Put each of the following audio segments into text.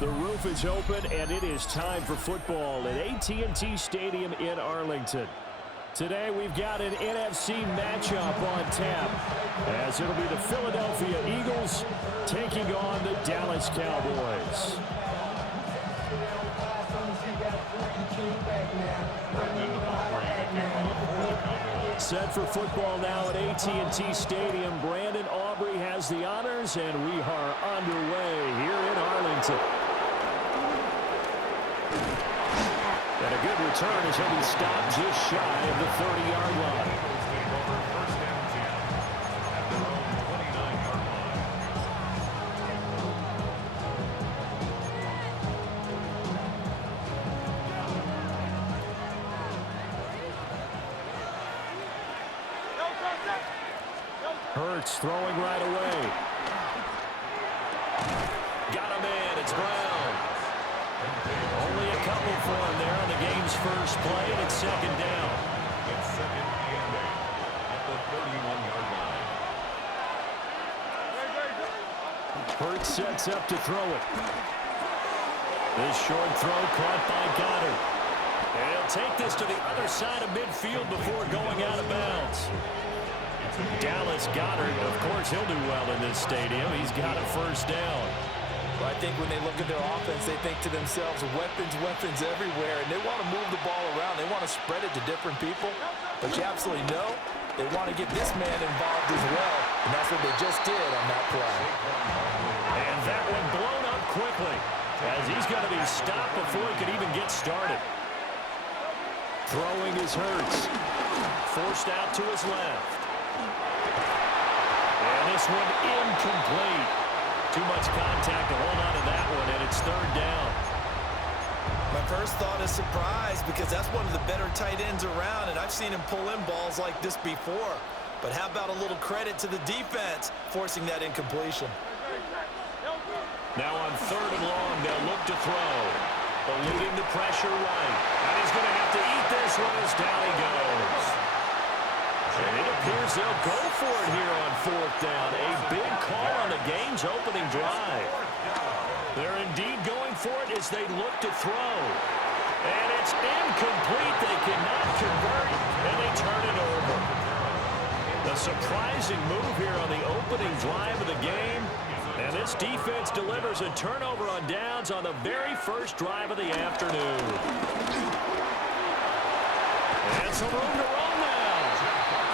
The roof is open, and it is time for football at AT&T Stadium in Arlington. Today, we've got an NFC matchup on tap, as it'll be the Philadelphia Eagles taking on the Dallas Cowboys. Set for football now at AT&T Stadium. Brandon Aubrey has the honors, and we are underway here in Arlington. And a good return as he'll be stopped just shy of the 30-yard line. Hurts throwing right away. Got him in. It's Brown. Only a couple for him there on the game's first play, and it's second down. It's second and 8 at the 31-yard line. Hurts sets up to throw it. This short throw caught by Goddard. And he'll take this to the other side of midfield before going out of bounds. Dallas Goddard, of course, he'll do well in this stadium. He's got a first down. Well, I think when they look at their offense, they think to themselves, weapons, weapons everywhere, and they want to move the ball around. They want to spread it to different people. But you absolutely know they want to get this man involved as well, and that's what they just did on that play. And that one blown up quickly, as he's going to be stopped before he could even get started. Throwing his Hurts. Forced out to his left. And this one incomplete. Too much contact to hold on to that one, and it's third down. My first thought is surprise, because that's one of the better tight ends around, and I've seen him pull in balls like this before. But how about a little credit to the defense forcing that incompletion? Now on third and long, they'll look to throw. Eluding the pressure right. And he's going to have to eat this one as down he goes. And it appears they'll go for it here on fourth down. A big call on the game's opening drive. They're indeed going for it as they look to throw. And it's incomplete. They cannot convert, and they turn it over. A surprising move here on the opening drive of the game. And this defense delivers a turnover on downs on the very first drive of the afternoon. And some room to run now.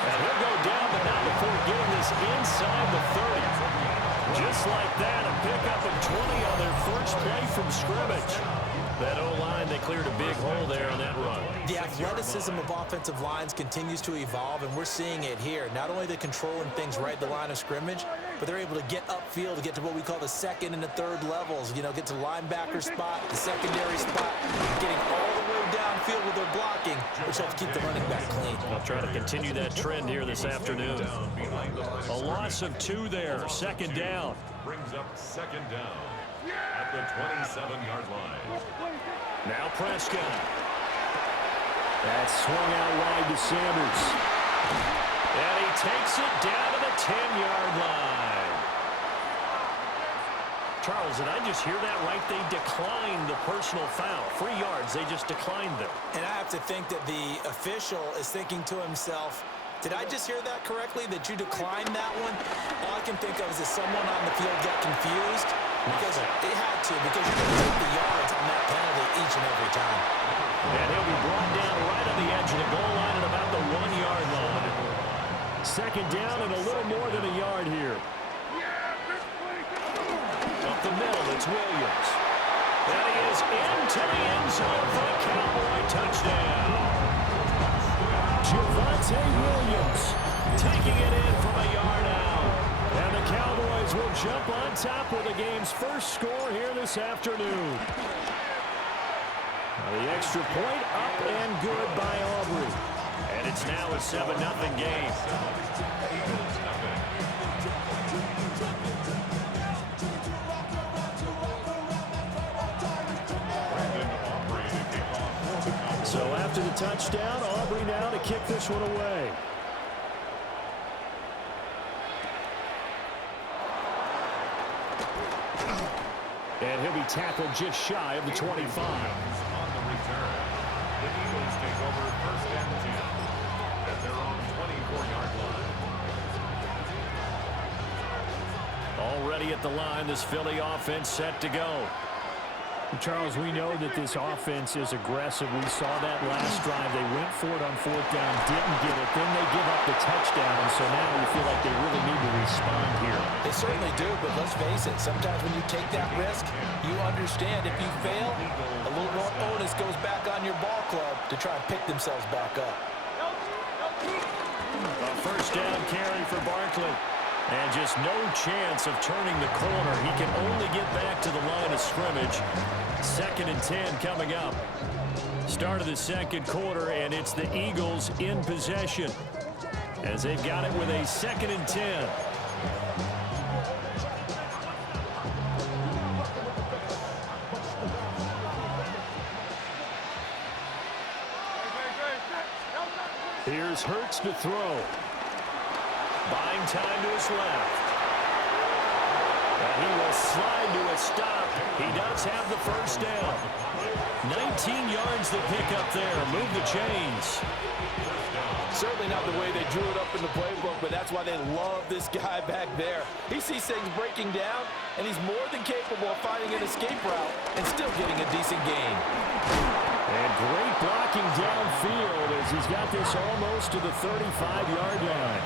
And he'll go down, but not before getting this inside the 30. Just like that, a pickup of 20 on their first play from scrimmage. That O-line, they cleared a big hole there on that run. The athleticism of offensive lines continues to evolve, and we're seeing it here. Not only are they controlling things right at the line of scrimmage, but they're able to get upfield to get to what we call the second and the third levels. You know, get to the linebacker spot, the secondary spot, getting all the way downfield with their blocking, which helps keep the running back clean. I'll try to continue that trend here this afternoon. A loss of 2 there, second down. Brings up second down at the 27-yard line. Now Prescott. That's swung out wide to Sanders. And he takes it down to the 10-yard line. Charles, did I just hear that right? They declined the personal foul. 3 yards, they just declined them. And I have to think that the official is thinking to himself, did I just hear that correctly, that you declined that one? All I can think of is that someone on the field got confused, because it had to, because you're going to take the yards on that penalty each and every time. And he'll be brought down right on the edge of the goal line at about the 1-yard line. Second down and a little more than a yard here. Up the middle, it's Williams. And he is into the end zone for a Cowboy touchdown. Javonte Williams taking it in from a yard out. And the Cowboys will jump on top with the game's first score here this afternoon. The extra point up and good by Aubrey. And it's now a 7-0 game. So after the touchdown, Aubrey now to kick this one away. And and he'll be tackled just shy of the 25. On the return, the Eagles take over 1st and 10 at their own 24-yard line. Already at the line, this Philly offense set to go. Charles, we know that this offense is aggressive. We saw that last drive. They went for it on 4th down, didn't get it. Then they give up the touchdown, so now we feel like they really need to respond here. They certainly do, but let's face it, sometimes when you take that risk, you understand if you fail, a little more onus goes back on your ball club to try and pick themselves back up. A 1st down carry for Barkley. And just no chance of turning the corner. He can only get back to the line of scrimmage. 2nd and 10 coming up. Start of the 2nd quarter, and it's the Eagles in possession as they've got it with a 2nd and 10. Here's Hurts to throw. Buying time to his left. And he will slide to a stop. He does have the 1st down. 19 yards to pick up there. Move the chains. Certainly not the way they drew it up in the playbook, but that's why they love this guy back there. He sees things breaking down, and he's more than capable of finding an escape route and still getting a decent gain. And great blocking downfield as he's got this almost to the 35-yard line.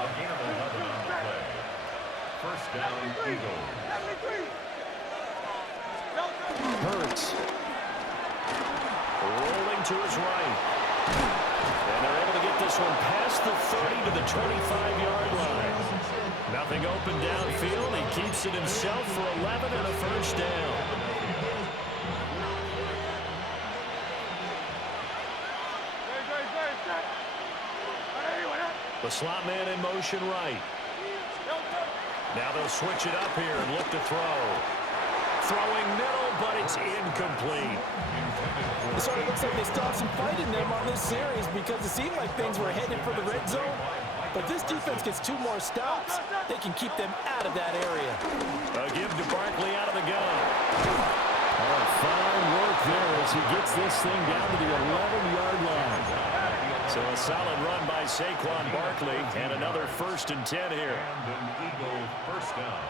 A gain of 11 on the play. 1st down, Eagles. Hurts. Rolling to his right. And they're able to get this one past the 30 to the 25-yard line. Nothing open downfield. He keeps it himself for 11 and a 1st down. The slot man in motion right. Now they'll switch it up here and look to throw. Throwing middle, but it's incomplete. It sort of looks like they still have some fight in them on this series because it seemed like things were headed for the red zone. But this defense gets 2 more stops. They can keep them out of that area. A give to Barkley out of the gun. Oh, fine work there as he gets this thing down to the 11-yard line. So a solid run by Saquon Barkley and another 1st and 10 here. And an Eagle 1st down.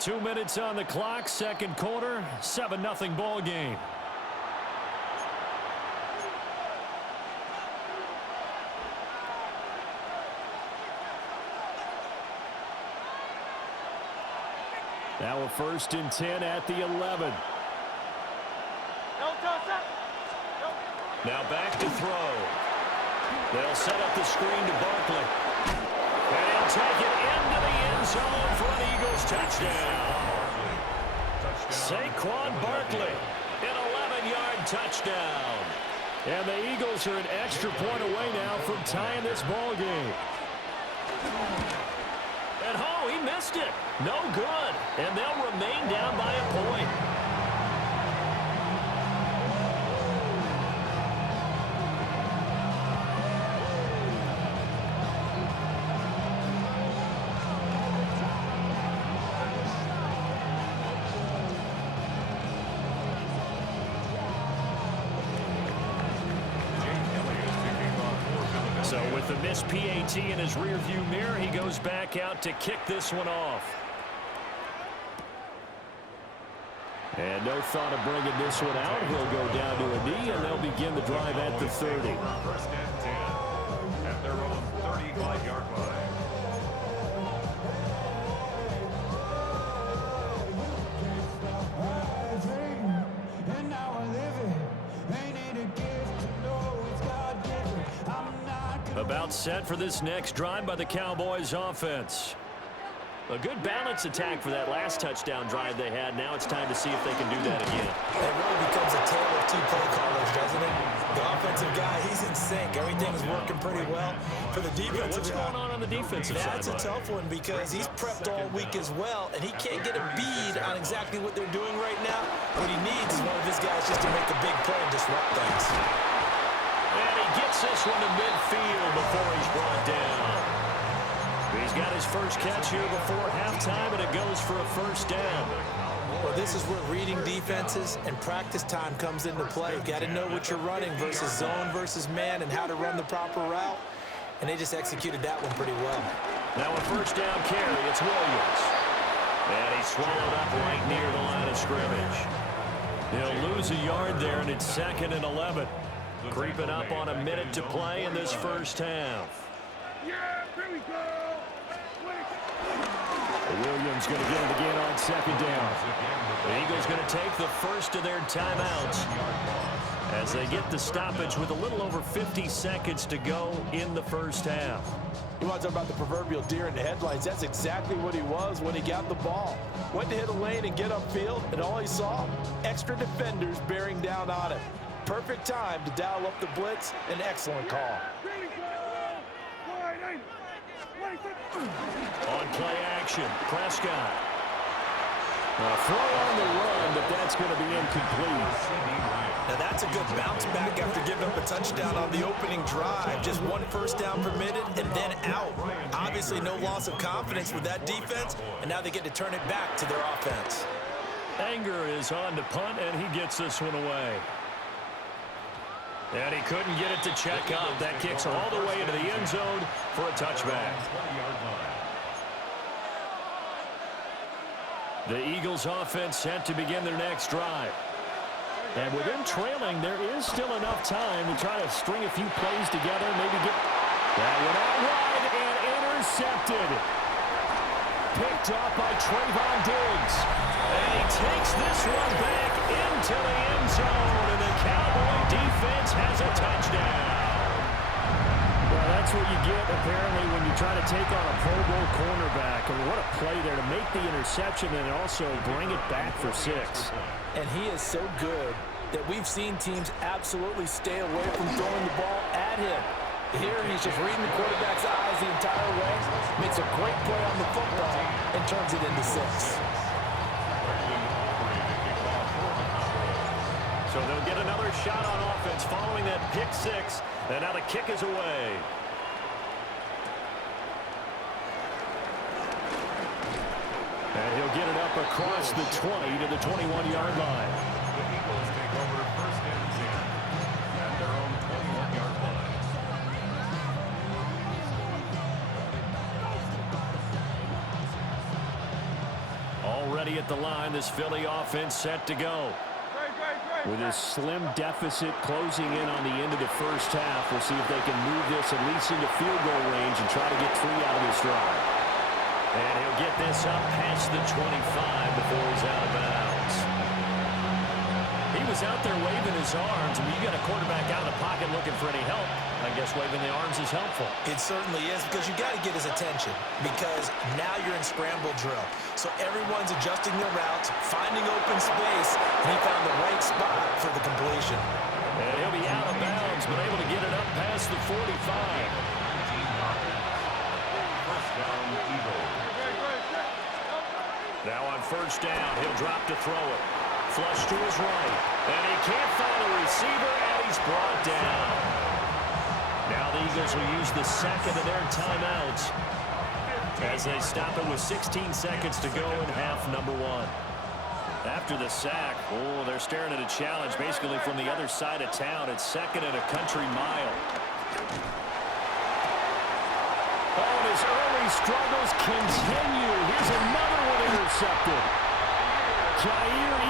Two minutes on the clock, 2nd quarter, 7-0 ball game. Now a 1st and 10 at the 11. Now back to throw. They'll set up the screen to Barkley. And he'll take it into the end zone for an Eagles touchdown. Saquon Barkley, an 11-yard touchdown. And the Eagles are an extra point away now from tying this ball game. And oh, he missed it. No good. And they'll remain down by a point. So with the missed PAT in his rearview mirror, he goes back out to kick this one off. And no thought of bringing this one out. He'll go down to a knee, and they'll begin the drive at the 30. 1st and 10 at their own 35-yard line. About set for this next drive by the Cowboys offense. A good balance attack for that last touchdown drive they had. Now it's time to see if they can do that again. It really becomes a tale of two play callers, doesn't it? The offensive guy, he's in sync. Everything's working pretty well. For the defensive What's going on the defensive side? That's a tough one because he's prepped all week as well, and he can't get a bead on exactly what they're doing right now. What he needs is one of his guys just to make a big play and disrupt things. And he gets this one to midfield before he's brought down. He's got his first catch here before halftime, and it goes for a first down. Well, this is where reading defenses and practice time comes into play. You've got to know what you're running versus zone versus man and how to run the proper route. And they just executed that one pretty well. Now a first down carry. It's Williams. And he's swallowed up right near the line of scrimmage. He'll lose a yard there, and it's 2nd and 11. Creeping up on a minute to play in this first half. Williams going to get it again on 2nd down. The Eagles going to take the first of their timeouts as they get the stoppage with a little over 50 seconds to go in the first half. You want to talk about the proverbial deer in the headlights? That's exactly what he was when he got the ball. Went to hit a lane and get upfield, and all he saw, extra defenders bearing down on him. Perfect time to dial up the blitz. An excellent call. On play action, Prescott. A throw on the run, but that's going to be incomplete. Now that's a good bounce back after giving up a touchdown on the opening drive. Just one first down permitted and then out. Obviously no loss of confidence with that defense, and now they get to turn it back to their offense. Anger is on to punt, and he gets this one away. And he couldn't get it to check up. That kicks all the way into the end zone for a touchback. The Eagles offense set to begin their next drive. And with them trailing, there is still enough time to try to string a few plays together, maybe get that one out wide and intercepted. Picked off by Trayvon Diggs. And he takes this one back into the end zone, and the Cowboy defense has a touchdown. Well, that's what you get, apparently, when you try to take on a Pro Bowl cornerback. I mean, what a play there to make the interception and also bring it back for 6. And he is so good that we've seen teams absolutely stay away from throwing the ball at him. Here, he's just reading the quarterback's eyes the entire way, makes a great play on the football, and turns it into 6. So they'll get another shot on offense following that pick 6, and now the kick is away. And he'll get it up across the 20 to the 21-yard line. The Eagles take over 1st and 10 at their own 21-yard line. Already at the line, this Philly offense set to go. With his slim deficit closing in on the end of the first half, we'll see if they can move this at least into field goal range and try to get 3 out of this drive. And he'll get this up past the 25 before he's out of bounds. He was out there waving his arms. I mean, you got a quarterback out of the pocket looking for any help. I guess waving the arms is helpful. It certainly is, because you got to get his attention, because now you're in scramble drill. So everyone's adjusting their routes, finding open space, and he found the right spot for the completion. And he'll be out of bounds, but able to get it up past the 45. Now on first down, he'll drop to throw it. Flush to his right. And he can't find a receiver, and he's brought down. Now the Eagles will use the second of their timeouts as they stop it with 16 seconds to go in half number 1. After the sack, oh, they're staring at a challenge basically from the other side of town. It's 2nd and a country mile. Oh, and his early struggles continue. Here's another one intercepted. Jair